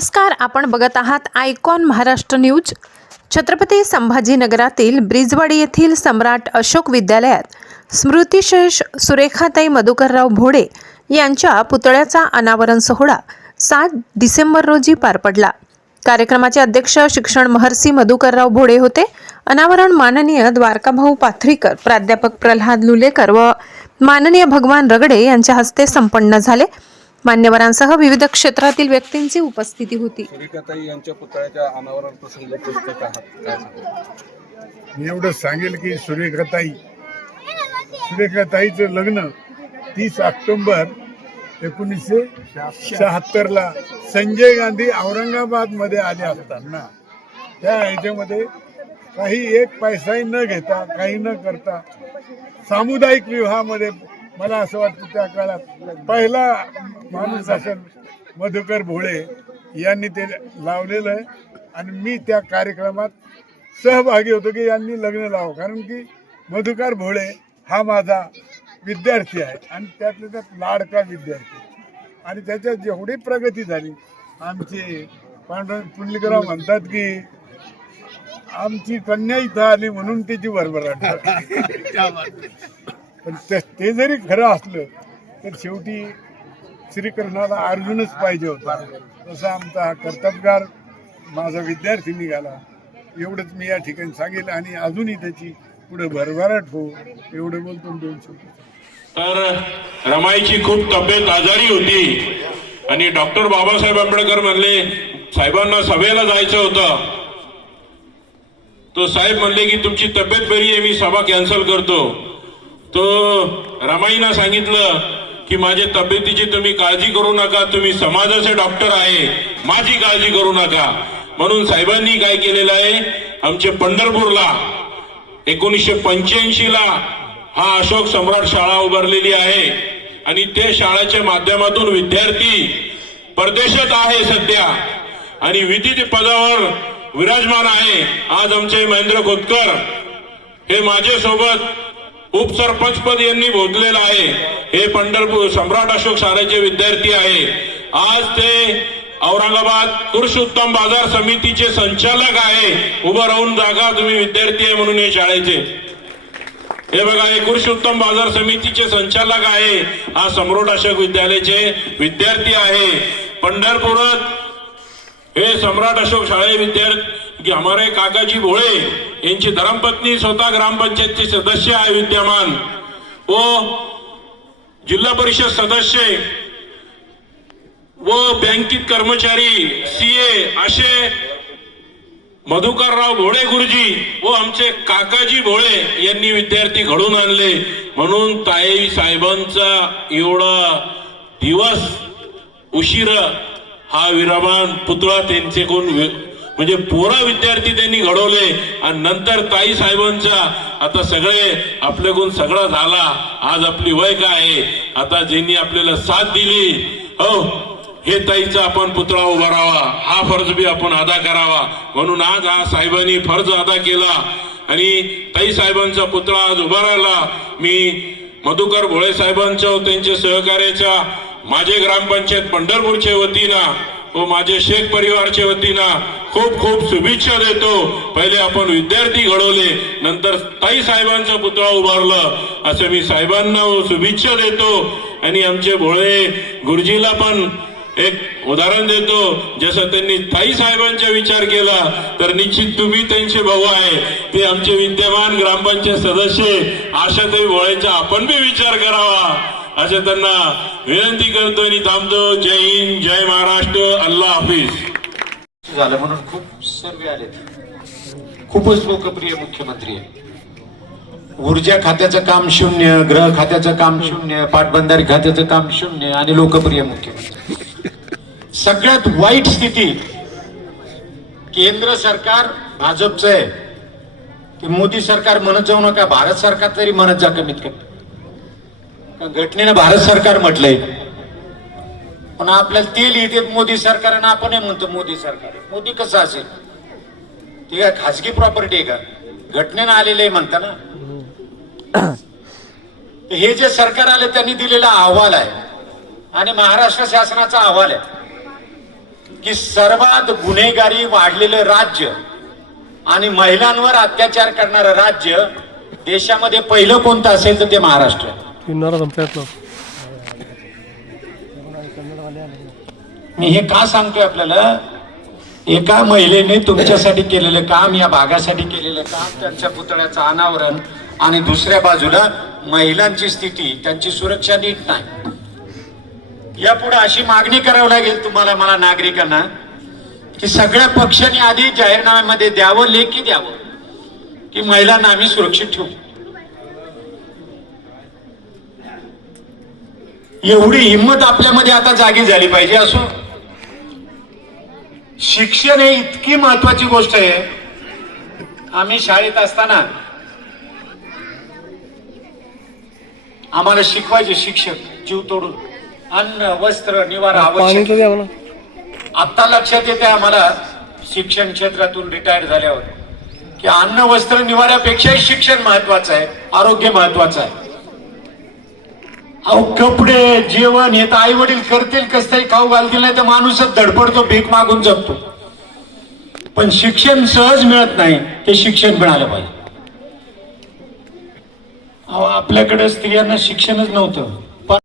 नमस्कार आपण बघत आहात आयकॉन महाराष्ट्र न्यूज. छत्रपती संभाजीनगरातील ब्रिजवाडी येथील सम्राट अशोक विद्यालयात स्मृतिशेष सुरेखाताई मधुकरराव भोडे यांच्या पुतळ्याचा अनावरण सोहळा सात डिसेंबर रोजी पार पडला. कार्यक्रमाचे अध्यक्ष शिक्षण महर्षी मधुकरराव भोडे होते. अनावरण माननीय द्वारकाभाऊ पाथरीकर प्राध्यापक प्रल्हाद लुलेकर व माननीय भगवान रगडे यांच्या हस्ते संपन्न झाले. मान्यवरांसह विविध क्षेत्रातील व्यक्तींची उपस्थिती होती. सुरेखाताई यांच्या पुतळ्याच्या अनावरण प्रसंगी उपस्थित आहात. काय सांगाल? मी एवढं सांगेल की सुरेखाताई सुरेखाताईचं लग्न तीस ऑक्टोबर एकोणीसशे शहात्तर ला संजय गांधी औरंगाबादमध्ये आले असताना. त्या ह्याच्यामध्ये काही एक पैसाही न घेता काही न करता सामुदायिक विवाहामध्ये मला असं वाटतं त्या काळात पहिला माणूस असेल मधुकर भोळे यांनी ते लावलेलं आहे. आणि मी त्या कार्यक्रमात सहभागी होतो की यांनी लग्न लावं कारण की मधुकर भोळे हा माझा विद्यार्थी आहे. आणि त्यातल्या त्यात लाडका विद्यार्थी आणि त्याच्यात जेवढी प्रगती झाली आमचे पांडुरंग पुंडलिकराव म्हणतात की आमची कन्या इथं आली म्हणून तिची भरभराट पण ते- ते जरी खरं असलं तर शेवटी श्रीकृष्णाला अर्जुनच पाहिजे होता. तसा आमचा हा कर्तबगार माझा विद्यार्थी निघाला. एवढंच मी या ठिकाणी सांगेल आणि अजूनही त्याची पुढे भरभराट हो एवढं बोलतो दोन शब्द. तर रमाईची खूप तब्येत आजारी होती आणि डॉक्टर बाबासाहेब आंबेडकर म्हणले साहेबांना सभेला जायचं होतं. तो साहेब म्हणले की तुमची तब्येत बरी आहे मी सभा कॅन्सल करतो. तो रमाईना सांगितलं की माझ्या तब्येतीची तुम्ही काळजी करू नका तुम्ही समाजाचे डॉक्टर आहे माझी काळजी करू नका. म्हणून साहेबांनी काय केलेलं आहे आमचे पंढरपूरला एकोणीसशे पंच्याऐंशी ला हा अशोक सम्राट शाळा उभारलेली आहे. आणि त्या शाळेच्या माध्यमातून विद्यार्थी परदेशात आहे सध्या. आणि विधी पदावर विराजमान आहे. आज आमचे महेंद्र खोतकर हे माझ्यासोबत उपसरपंच पद यांनी भोगलेलं आहे. हे पंढरपूर सम्राट अशोक शाळेचे विद्यार्थी आहे. आज ते औरंगाबाद कृषी उत्तम बाजार समितीचे संचालक आहे. उभं राहून जागा तुम्ही विद्यार्थी आहे म्हणून हे शाळेचे. हे बघा हे कृषी उत्तम बाजार समितीचे संचालक आहे. हा सम्राट अशोक विद्यालयाचे विद्यार्थी आहे. पंढरपुरात हे सम्राट अशोक शाळे विद्यार्थी हमारे काकाजी भोळे यांची धर्मपत्नी स्वतः ग्रामपंचायतचे सदस्य आहे विद्यमान. व जिल्हा परिषद सदस्य व बँकेत कर्मचारी सीए असे मधुकरराव भोळे गुरुजी व आमचे काकाजी भोळे यांनी विद्यार्थी घडून आणले. म्हणून ताई साहेबांचा एवढा दिवस उशीर हा विरामान पुतळा त्यांचे कोण म्हणजे पोरा विद्यार्थी त्यांनी घडवले आणि नंतर ताई साहेबांचा आता सगळे आपल्याकडून सगळा झाला. आज आपली वय काय आहे? आता ज्यांनी आपल्याला साथ दिली हो हे ताईचा आपण पुतळा उभारावा हा फर्ज बी आपण अदा करावा. म्हणून आज हा साहेबांनी फर्ज अदा केला आणि ताई साहेबांचा पुतळा आज उभारायला मी मधुकर भोळे साहेबांच्या त्यांच्या सहकार्याच्या माझे ग्रामपंचायत पंढरपूरच्या वतीनं व माझे शेख परिवारच्या वतीनं खूप खूप शुभेच्छा देतो. पहिले आपण विद्यार्थी घडवले नंतर ताई साहेबांचा पुतळा उभारलं. असं मी साहेबांना शुभेच्छा देतो. आणि आमचे भोळे गुरुजीला पण एक उदाहरण देतो. जसं त्यांनी ताई साहेबांचा विचार केला तर निश्चित तुम्ही त्यांचे भाऊ आहे. ते आमचे विद्यमान ग्रामपंचायत सदस्य आशाताई भोळ्यांचा आपण बी विचार करावा. असं त्यांना विनंती करतो आणि थांबतो. जय हिंद जय महाराष्ट्र. अल्लाह हाफिज. झालं म्हणून खूप सर्वे आले. खूपच लोकप्रिय मुख्यमंत्री आहे ऊर्जा खात्याचं काम शून्य ग्रह खात्याचं काम शून्य पाटबंधारे खात्याचं काम शून्य आणि लोकप्रिय मुख्यमंत्री. सगळ्यात वाईट स्थिती केंद्र सरकार भाजपचं आहे. की मोदी सरकार म्हणत जाऊ नका भारत सरकार तरी म्हणत जा कमीत कमी. घटनेनं भारत सरकार म्हटलंय. पण आपल्याला ते लिहिते मोदी सरकार आणि आपण म्हणतो मोदी सरकार. मोदी कसं असेल? ते काय खासगी प्रॉपर्टी आहे का? घटनेनं आलेलं आहे म्हणता ना. तर हे जे सरकार आले त्यांनी दिलेला अहवाल आहे. आणि महाराष्ट्र शासनाचा अहवाल आहे की सर्वात गुन्हेगारी वाढलेलं राज्य आणि महिलांवर अत्याचार करणारं राज्य देशामध्ये पहिलं कोणतं असेल तर ते महाराष्ट्र आहे. मी हे का सांगतोय आपल्याला? एका महिलेने तुमच्यासाठी केलेलं काम या भागासाठी केलेलं काम त्यांच्या पुतळ्याचं अनावरण आणि दुसऱ्या बाजूला महिलांची स्थिती त्यांची सुरक्षा नीट नाही. यापुढे अशी मागणी करावी लागेल तुम्हाला मला नागरिकांना की सगळ्या पक्षांनी आधी जाहीरनाम्यामध्ये द्यावं लेखी द्यावं की महिलांना आम्ही सुरक्षित ठेवू. एवढी हिंमत आपल्यामध्ये आता जागी झाली पाहिजे असो. शिक्षण हे इतकी महत्वाची गोष्ट आहे. आम्ही शाळेत असताना आम्हाला शिकवायचे शिक्षक जीव तोडून. अन्न वस्त्र निवारा आवश्यक. आता लक्षात येते आम्हाला शिक्षण क्षेत्रातून रिटायर झाल्यावर. की अन्न वस्त्र निवाऱ्यापेक्षाही शिक्षण महत्वाचं आहे आरोग्य महत्वाचं आहे. अहो कपडे जेवण हे तर आई वडील करतील कस तरी खाऊ घालतील नाही तर माणूसच धडपडतो भीक मागून जगतो पण शिक्षण सहज मिळत नाही ते शिक्षण मिळालं पाहिजे. अहो आपल्याकडे स्त्रियांना शिक्षणच नव्हतं.